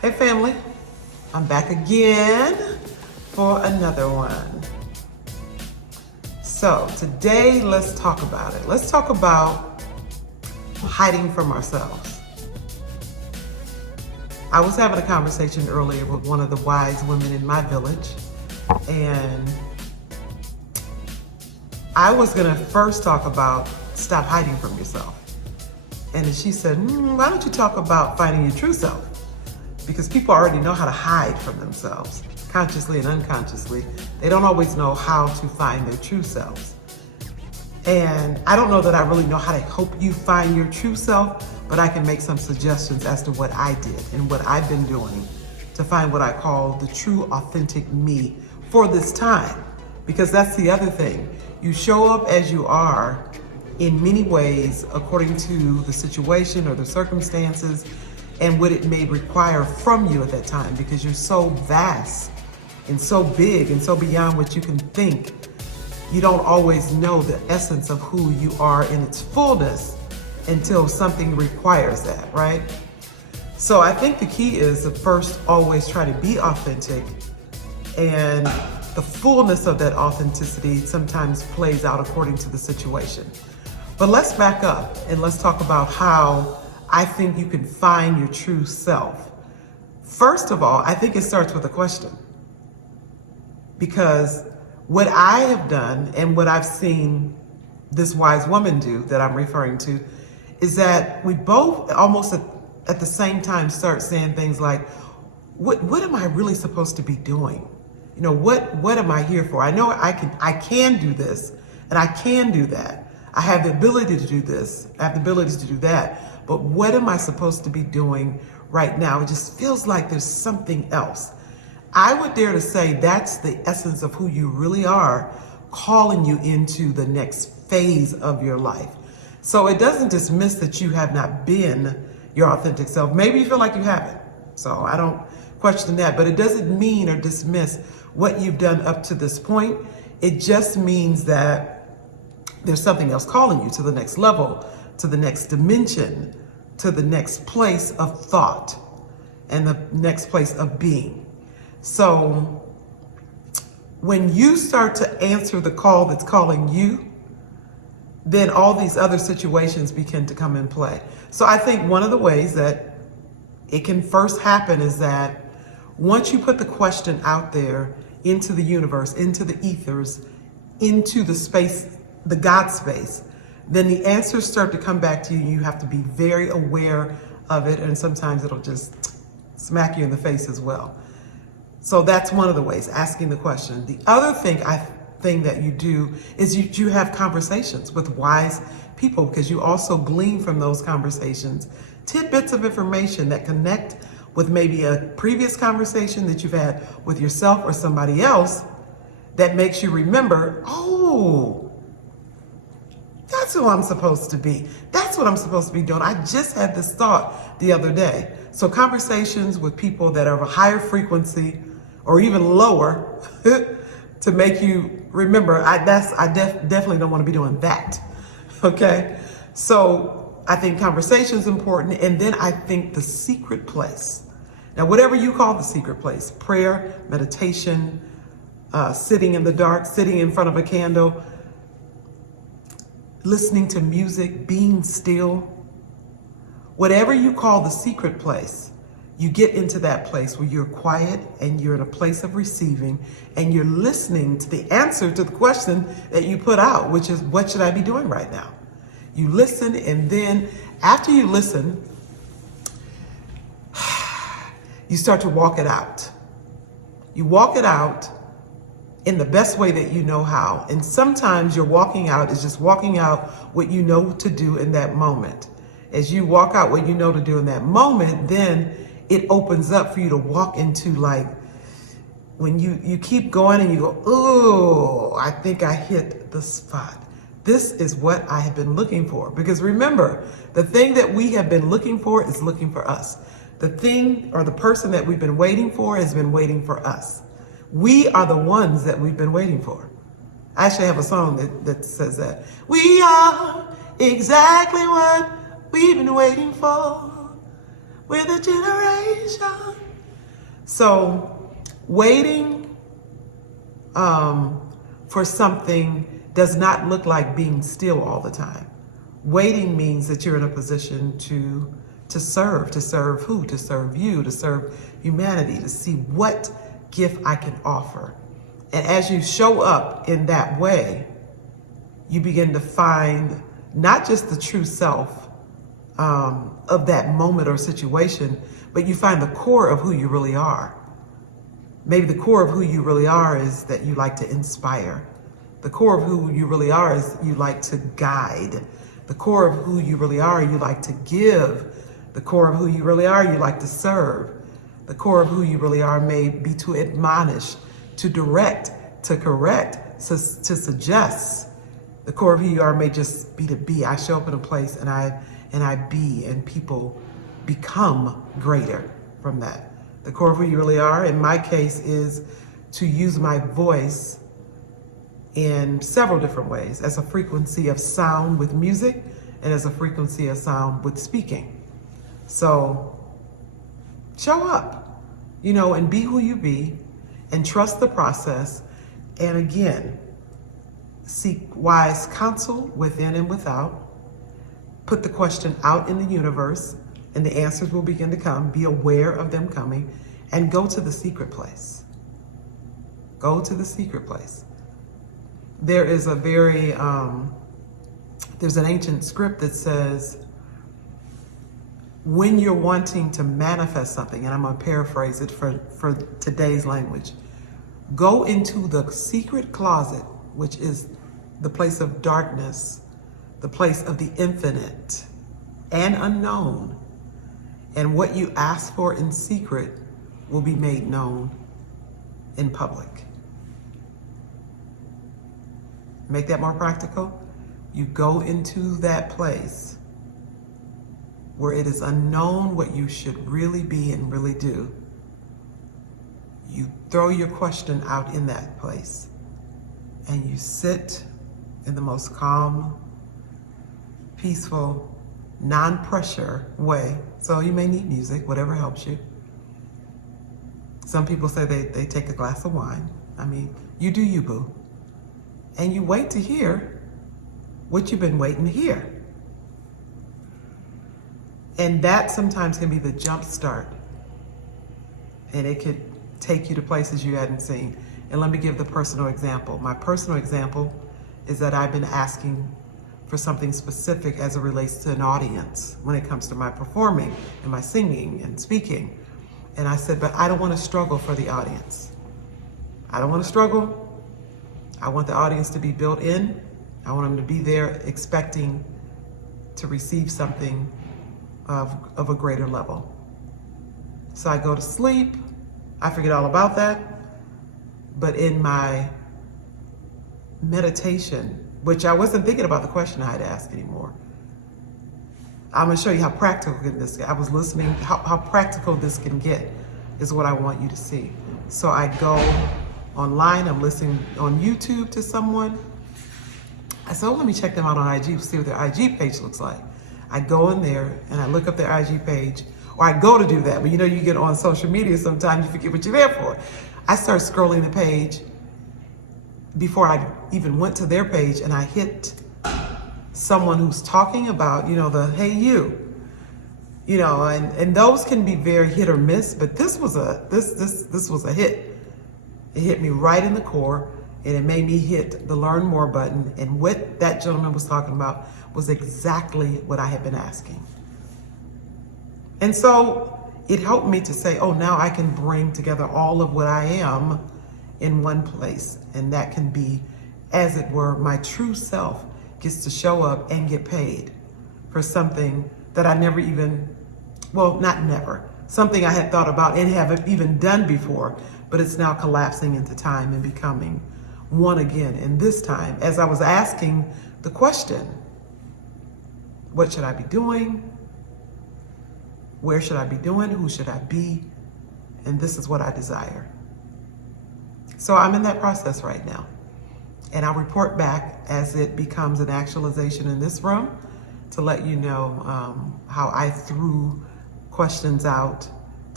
Hey family, I'm back again for another one. So today, let's talk about it. Let's talk about hiding from ourselves. I was having a conversation earlier with one of the wise women in my village, and I was gonna first talk about stop hiding from yourself. And then she said, why don't you talk about finding your true self? Because people already know how to hide from themselves, consciously and unconsciously. They don't always know how to find their true selves. And I don't know that I really know how to help you find your true self, but I can make some suggestions as to what I did and what I've been doing to find what I call the true, authentic me for this time. Because that's the other thing. You show up as you are in many ways according to the situation or the circumstances and what it may require from you at that time, because you're so vast and so big and so beyond what you can think. You don't always know the essence of who you are in its fullness until something requires that, right? So I think the key is to first always try to be authentic, and the fullness of that authenticity sometimes plays out according to the situation. But let's back up and let's talk about how I think you can find your true self. First of all, I think it starts with a question. Because what I have done and what I've seen this wise woman do that I'm referring to is that we both almost at the same time start saying things like, what am I really supposed to be doing? You know, what am I here for? I know I can do this and I can do that. I have the ability to do this, I have the abilities to do that, but what am I supposed to be doing right now? It just feels like there's something else. I would dare to say that's the essence of who you really are, calling you into the next phase of your life. So it doesn't dismiss that you have not been your authentic self. Maybe you feel like you haven't, so I don't question that, but it doesn't mean or dismiss what you've done up to this point. It just means that there's something else calling you to the next level, to the next dimension, to the next place of thought, and the next place of being. So when you start to answer the call that's calling you, then all these other situations begin to come in play. So I think one of the ways that it can first happen is that once you put the question out there into the universe, into the ethers, into the space, the God space, then the answers start to come back to you. You have to be very aware of it, and sometimes it'll just smack you in the face as well. So that's one of the ways, asking the question. The other thing that you do is you have conversations with wise people, because you also glean from those conversations tidbits of information that connect with maybe a previous conversation that you've had with yourself or somebody else that makes you remember, oh, that's who I'm supposed to be. That's what I'm supposed to be doing. I just had this thought the other day. So conversations with people that are of a higher frequency or even lower to make you remember, I definitely don't want to be doing that, okay? So I think conversation is important, and then I think the secret place. Now, whatever you call the secret place, prayer, meditation, sitting in the dark, sitting in front of a candle, listening to music, being still, whatever you call the secret place, you get into that place where you're quiet and you're in a place of receiving and you're listening to the answer to the question that you put out, which is, what should I be doing right now? You listen, and then after you listen, you start to walk it out. You walk it out in the best way that you know how. And sometimes your walking out is just walking out what you know to do in that moment. As you walk out what you know to do in that moment, then it opens up for you to walk into, like, when you keep going and you go, oh, I think I hit the spot. This is what I have been looking for. Because remember, the thing that we have been looking for is looking for us. The thing or the person that we've been waiting for has been waiting for us. We are the ones that we've been waiting for. I actually have a song that says that. We are exactly what we've been waiting for. We're the generation So waiting for something does not look like being still all the time. Waiting means that you're in a position to serve. To serve who? To serve you, to serve humanity, to see what gift I can offer. And as you show up in that way, you begin to find not just the true self of that moment or situation, but you find the core of who you really are. Maybe the core of who you really are is that you like to inspire. The core of who you really are is you like to guide. The core of who you really are, you like to give. The core of who you really are, you like to serve. The core of who you really are may be to admonish, to direct, to correct, to suggest. The core of who you are may just be to be. I show up in a place and I be, and people become greater from that. The core of who you really are, in my case, is to use my voice in several different ways, as a frequency of sound with music and as a frequency of sound with speaking. So show up, and be who you be, and trust the process. And again, seek wise counsel within and without. Put the question out in the universe, and the answers will begin to come. Be aware of them coming, and go to the secret place. Go to the secret place. There is a there's an ancient script that says, when you're wanting to manifest something, and I'm going to paraphrase it for today's language, go into the secret closet, which is the place of darkness, the place of the infinite and unknown. And what you ask for in secret will be made known in public. Make that more practical. You go into that place where it is unknown what you should really be and really do. You throw your question out in that place, and you sit in the most calm, peaceful, non-pressure way. So you may need music, whatever helps you. Some people say they take a glass of wine. I mean, you do you, boo. And you wait to hear what you've been waiting to hear. And that sometimes can be the jump start. And it could take you to places you hadn't seen. And let me give the personal example. My personal example is that I've been asking for something specific as it relates to an audience when it comes to my performing and my singing and speaking. And I said, but I don't want to struggle for the audience. I don't want to struggle. I want the audience to be built in. I want them to be there expecting to receive something of a greater level. So I go to sleep. I forget all about that. But in my meditation, which I wasn't thinking about the question I had asked anymore, I'm going to show you how practical this can get. I was listening, how practical this can get is what I want you to see. So I go online, I'm listening on YouTube to someone. I said, oh, let me check them out on IG, see what their IG page looks like. I go in there and I look up their IG page, or I go to do that, but you get on social media, sometimes you forget what you're there for. I start scrolling the page before I even went to their page, and I hit someone who's talking about, the hey you, and those can be very hit or miss, but this was a hit. It hit me right in the core, and it made me hit the learn more button. And what that gentleman was talking about was exactly what I had been asking. And so it helped me to say, oh, now I can bring together all of what I am in one place. And that can be, as it were, my true self gets to show up and get paid for something that I never even, well, not never, something I had thought about and haven't even done before, but it's now collapsing into time and becoming one again. And this time, as I was asking the question, what should I be doing? Where should I be doing? Who should I be? And this is what I desire. So I'm in that process right now. And I'll report back as it becomes an actualization in this room to let you know how I threw questions out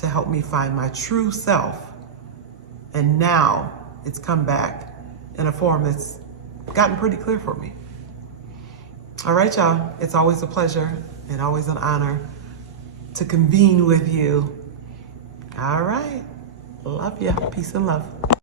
to help me find my true self. And now it's come back in a form that's gotten pretty clear for me. All right, y'all. It's always a pleasure and always an honor to convene with you. All right. Love ya. Peace and love.